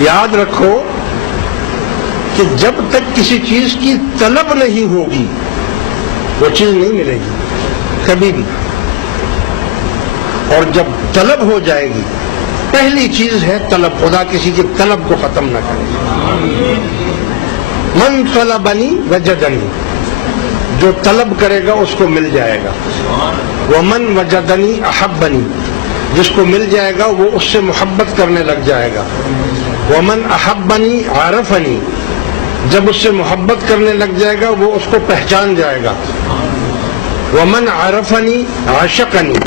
یاد رکھو کہ جب تک کسی چیز کی طلب نہیں ہوگی وہ چیز نہیں ملے گی کبھی بھی، اور جب طلب ہو جائے گی، پہلی چیز ہے طلب، خدا کسی کی طلب کو ختم نہ کرے. من طلبنی وجدنی، جو طلب کرے گا اس کو مل جائے گا. ومن وجدنی احبنی، جس کو مل جائے گا وہ اس سے محبت کرنے لگ جائے گا. ومن احبنی عرفنی، جب اس سے محبت کرنے لگ جائے گا وہ اس کو پہچان جائے گا. ومن عرفنی عاشقنی،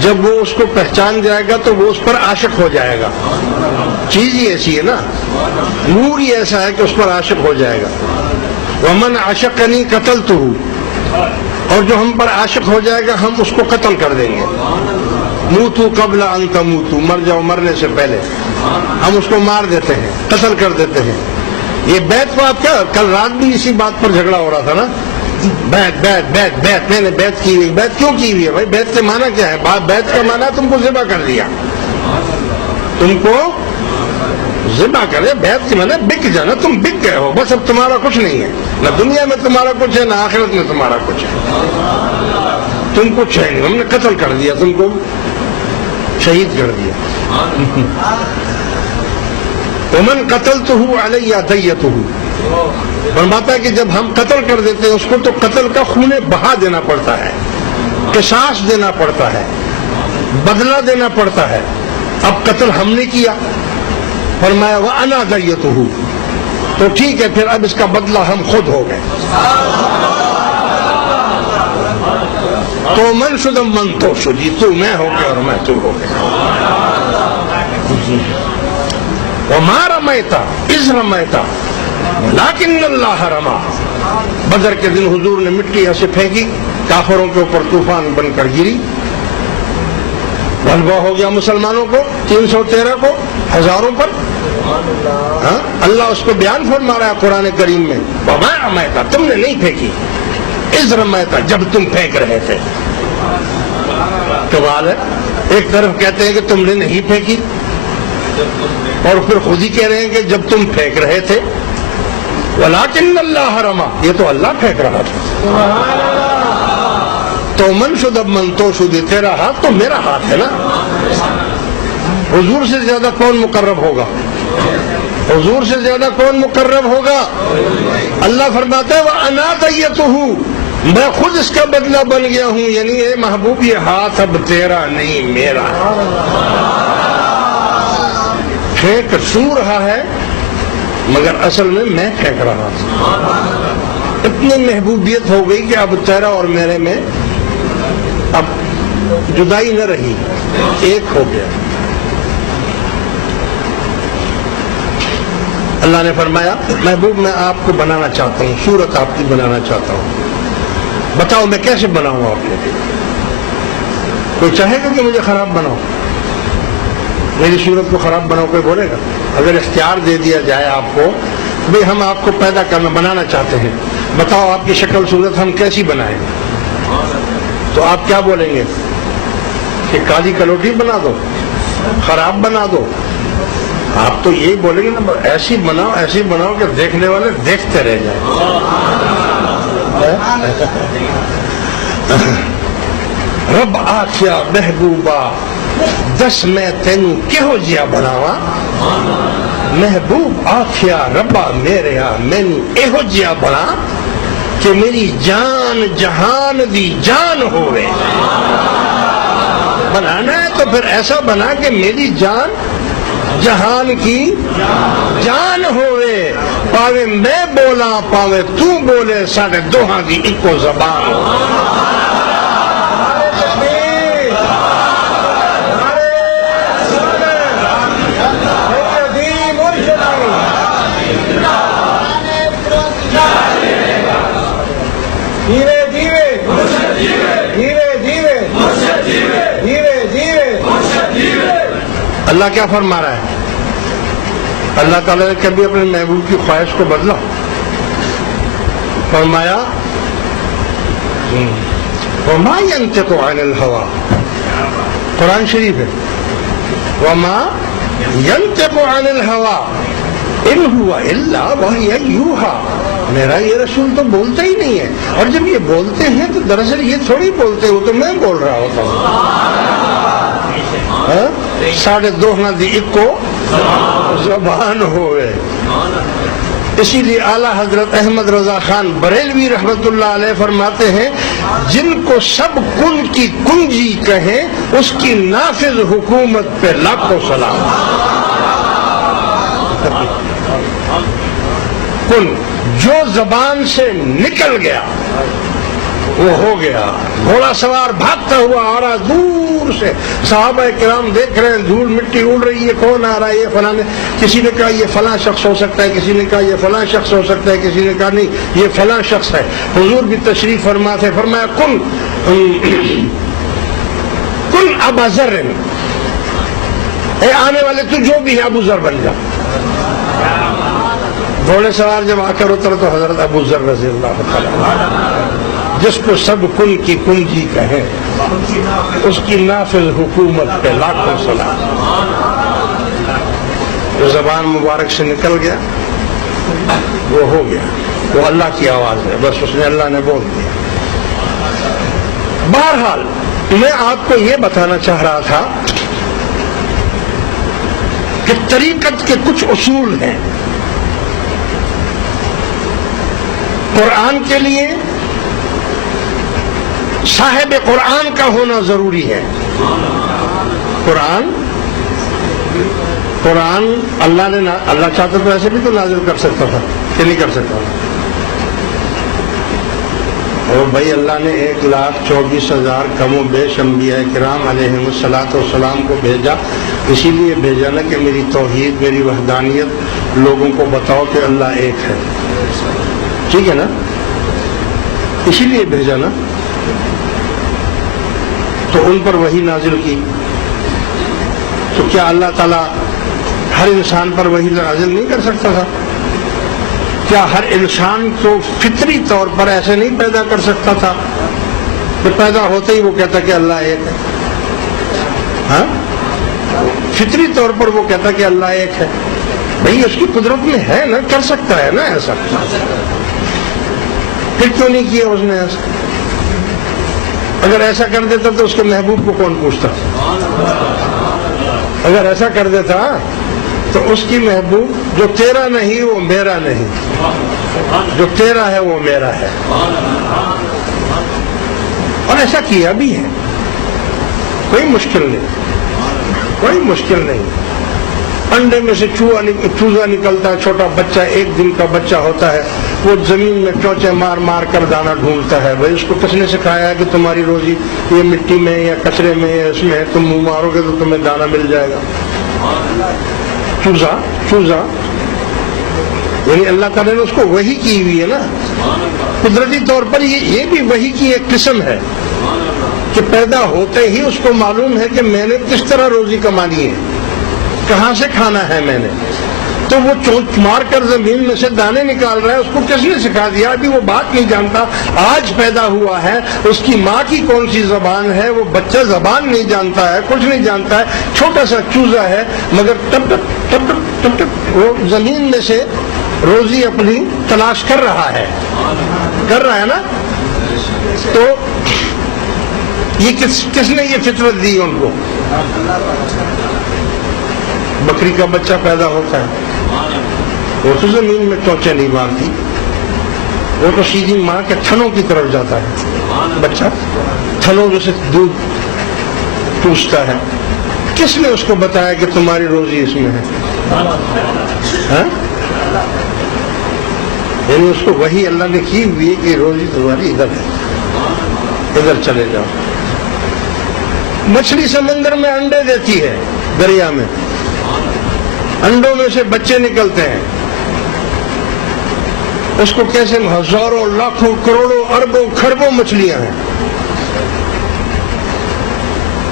جب وہ اس کو پہچان جائے گا تو وہ اس پر عاشق ہو جائے گا. چیز ہی ایسی ہے نا، نور ہی ایسا ہے کہ اس پر عاشق ہو جائے گا. ومن عاشقنی قتلتہ، اور جو ہم پر عاشق ہو جائے گا ہم اس کو قتل کر دیں گے. موتو قبل ان تموتو، مر جاؤ مرنے سے پہلے، ہم اس کو مار دیتے ہیں، قتل کر دیتے ہیں. یہ بیعت کو آپ کیا، کل رات بھی اسی بات پر جھگڑا ہو رہا تھا نا، بیعت بیعت بیعت بیعت، میں نے بیعت کی ہوئی. بیعت کیوں کی ہوئی ہے بھائی؟ بیعت کے معنی کیا ہے؟ بیعت کا معنی تم کو ذبح کر دیا، تم کو ذبح کرے. بیعت کے معنی بک جانا، تم بک گئے ہو بس، اب تمہارا کچھ نہیں ہے، نہ دنیا میں تمہارا کچھ ہے نہ آخرت میں تمہارا کچھ ہے، تم کچھ ہے نہیں، ہم نے قتل کر دیا، تم کو شہید کر دیا. ومن قتلتہ علی دیتہ، فرماتا ہے کہ جب ہم قتل کر دیتے ہیں اس کو تو قتل کا خون بہا دینا پڑتا ہے، قصاص دینا پڑتا ہے، بدلہ دینا پڑتا ہے. اب قتل ہم نے کیا، فرمایا وَأَنَا دَيَّتُهُ، تو ٹھیک ہے پھر اب اس کا بدلہ ہم خود ہو گئے. تو من شدم من تو شدی، تو میں ہو گیا اور میں تو ہو گیا. وَمَا رَمَيْتَ إِذْ رَمَيْتَ وَلَكِنَّ اللَّهَ رَمَى، بدر کے دن حضور نے مٹی ایسے پھینکی، کافروں کے اوپر طوفان بن کر گری، غلبہ ہو گیا مسلمانوں کو، 313 کو، ہزاروں پر. اللہ اس کو بیان فرما رہا ہے قرآن کریم میں، وَمَا رَمَيْتَ، تم نے نہیں پھینکی، إِذْ رَمَيْتَ، جب تم پھینک رہے تھے. کمال ہے، ایک طرف کہتے ہیں کہ تم نے نہیں پھینکی، اور پھر خود ہی کہہ رہے ہیں کہ جب تم پھینک رہے تھے. وَلَكِنَّ اللَّهَ رَمَى، یہ تو اللہ پھینک رہا تھا. تو من شد اب من تو شد، تیرا ہاتھ تو میرا ہاتھ ہے نا. حضور سے زیادہ کون مقرب ہوگا؟ حضور سے زیادہ کون مقرب ہوگا؟ اللہ فرماتا ہے وَأَنَا دَيَّتُهُ، میں خود اس کا بدلہ بن گیا ہوں. یعنی اے محبوب یہ ہاتھ اب تیرا نہیں میرا. پھینک سو رہا ہے مگر اصل میں پھینک رہا تھا. اتنی محبوبیت ہو گئی کہ اب تیرا اور میرے میں اب جدائی نہ رہی، ایک ہو گیا. اللہ نے فرمایا محبوب میں آپ کو بنانا چاہتا ہوں، صورت آپ کی بنانا چاہتا ہوں، بتاؤ میں کیسے بناؤں آپ نے؟ کوئی چاہے گا کہ مجھے خراب بناؤ، میری صورت کو خراب بناؤ؟ کوئی بولے گا؟ اگر اختیار دے دیا جائے آپ کو، بھئی ہم آپ کو پیدا کرنا بنانا چاہتے ہیں، بتاؤ آپ کی شکل صورت ہم کیسی بنائیں، تو آپ کیا بولیں گے؟ کہ کالی کلوٹی بنا دو، خراب بنا دو؟ آپ تو یہی بولیں گے نا، ایسی بناؤ کہ دیکھنے والے دیکھتے رہ جائیں. رب آخیا محبوبہ دس میں تینوں کہو جیا بناوا، محبوب آخیا ربا میرے مینوں ایہو جیا بنا کہ میری جان جہان دی جان ہوئے. بنانا ہے تو پھر ایسا بنا کہ میری جان جہان کی جان ہوئے، پاوے میں بولا پاوے تو بولے، ساڑھے دوہاں دی ایکو زبان. اللہ کیا فرما رہا ہے؟ اللہ تعالیٰ نے کبھی اپنے محبوب کی خواہش کو بدلا؟ فرمایا وما ينطق عن الهوى، قرآن شریف ہے، وما ینطق عن الہوا ان ہوا الا وحی یوحی، میرا یہ رسول تو بولتا ہی نہیں ہے، اور جب یہ بولتے ہیں تو دراصل یہ تھوڑی بولتے ہو، تو میں بول رہا ہوتا ہوں۔ 2.5 دی اکو زبان ہوئے۔ اسی لیے اعلیٰ حضرت احمد رضا خان بریلوی رحمت اللہ علیہ فرماتے ہیں جن کو سب کن کی کنجی کہیں اس کی نافذ حکومت پہ لاکھوں سلام۔ کن جو زبان سے نکل گیا وہ ہو گیا۔ گھوڑا سوار بھاگتا ہوا آ رہا دور سے، صحابہ کرام دیکھ رہے ہیں دھول مٹی اڑ رہی ہے، کون آ رہا ہے؟ یہ فلاں، کسی نے کہا یہ فلاں شخص ہو سکتا ہے، کسی نے کہا یہ فلاں شخص ہو سکتا ہے، کسی نے کہا نہیں یہ فلاں شخص ہے۔ حضور بھی تشریف فرما تھے، فرمایا کن ابا ذر، اے آنے والے تو جو بھی ہے ابو ذر بن جا۔ گھوڑے سوار جب آ کر اتر تو حضرت ابو ذر رضی اللہ تعالیٰ، جس کو سب کن کی کنجی کہیں اس کی نافذ حکومت پہ لاکھوں سلام۔ جو زبان مبارک سے نکل گیا وہ ہو گیا، وہ اللہ کی آواز ہے، بس اس نے اللہ نے بول دیا۔ بہرحال میں آپ کو یہ بتانا چاہ رہا تھا کہ طریقت کے کچھ اصول ہیں۔ قرآن کے لیے صاحب قرآن کا ہونا ضروری ہے۔ قرآن اللہ چاہتا تو ایسے بھی تو نازل کر سکتا تھا کہ نہیں کر سکتا؟ اور بھائی اللہ نے 1,24,000 کم و بیش انبیاء کرام علیہم الصلاۃ والسلام کو بھیجا، اسی لیے بھیجا نا کہ میری توحید، میری وحدانیت لوگوں کو بتاؤ کہ اللہ ایک ہے، ٹھیک ہے نا؟ اسی لیے بھیجا نا۔ تو ان پر وحی نازل کی، تو کیا اللہ تعالیٰ ہر انسان پر وحی نازل نہیں کر سکتا تھا؟ کیا ہر انسان کو فطری طور پر ایسے نہیں پیدا کر سکتا تھا کہ پیدا ہوتے ہی وہ کہتا کہ اللہ ایک ہے؟ ہاں، فطری طور پر وہ کہتا کہ اللہ ایک ہے۔ بھئی اس کی قدرت میں ہے نا، کر سکتا ہے نا ایسا، پھر کیوں نہیں کیا اس نے ایسا؟ اگر ایسا کر دیتا تو اس کے محبوب کو کون پوچھتا؟ اگر ایسا کر دیتا تو اس کی محبوب جو تیرا نہیں وہ میرا نہیں، جو تیرا ہے وہ میرا ہے، اور ایسا کیا بھی ہے۔ کوئی مشکل نہیں، کوئی مشکل نہیں۔ انڈے میں سے چوزا نکلتا ہے، چھوٹا بچہ 1 دن کا بچہ ہوتا ہے، وہ زمین میں چونچے مار مار کر دانا ڈھونڈتا ہے۔ بھائی اس کو کس نے سکھایا ہے کہ تمہاری روزی یہ مٹی میں یا کچرے میں یا اس میں ہے، تم منہ مارو گے تو تمہیں دانا مل جائے گا؟ چوزا یعنی اللہ تعالیٰ نے اس کو وحی کی ہوئی ہے نا، قدرتی طور پر یہ بھی وحی کی ایک قسم ہے کہ پیدا ہوتے ہی اس کو معلوم ہے کہ میں نے کس طرح روزی کمانی ہے، کہاں سے کھانا ہے میں نے، تو وہ چونچ مار کر زمین میں سے دانے نکال رہا ہے۔ اس کو کس نے سکھا دیا؟ ابھی وہ بات نہیں جانتا، آج پیدا ہوا ہے، اس کی ماں کی کون سی زبان ہے وہ بچہ زبان نہیں جانتا ہے، کچھ نہیں جانتا ہے، چھوٹا سا چوزا ہے، مگر ٹپ ٹپ ٹپ ٹپ ٹپ ٹپ وہ زمین میں سے روزی اپنی تلاش کر رہا ہے نا۔ تو یہ کس نے یہ فطرت دی ان کو؟ بکری کا بچہ پیدا ہوتا ہے، وہ تو زمین میں چونچے نہیں مارتی، وہ تو سیدھی ماں کے تھنوں کی طرف جاتا ہے، بچہ تھنوں میں سے دودھ چوستا ہے۔ کس نے اس کو بتایا کہ تمہاری روزی اس میں ہے؟ یعنی اس کو وہی اللہ نے کی ہوئی کہ روزی تمہاری ادھر ہے، ادھر چلے جاؤ۔ مچھلی سمندر میں انڈے دیتی ہے، دریا میں انڈوں میں سے بچے نکلتے ہیں، اس کو کیسے ہزاروں لاکھوں کروڑوں اربوں کھربوں مچھلیاں ہیں،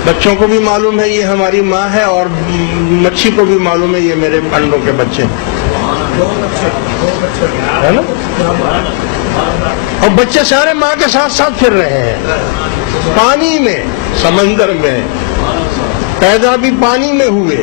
بچوں کو بھی معلوم ہے یہ ہماری ماں ہے، اور مچھی کو بھی معلوم ہے یہ میرے انڈوں کے بچے ہیں، ہے نا؟ اور بچے سارے ماں کے ساتھ ساتھ پھر رہے ہیں، پانی میں، سمندر میں، پیدا بھی پانی میں ہوئے،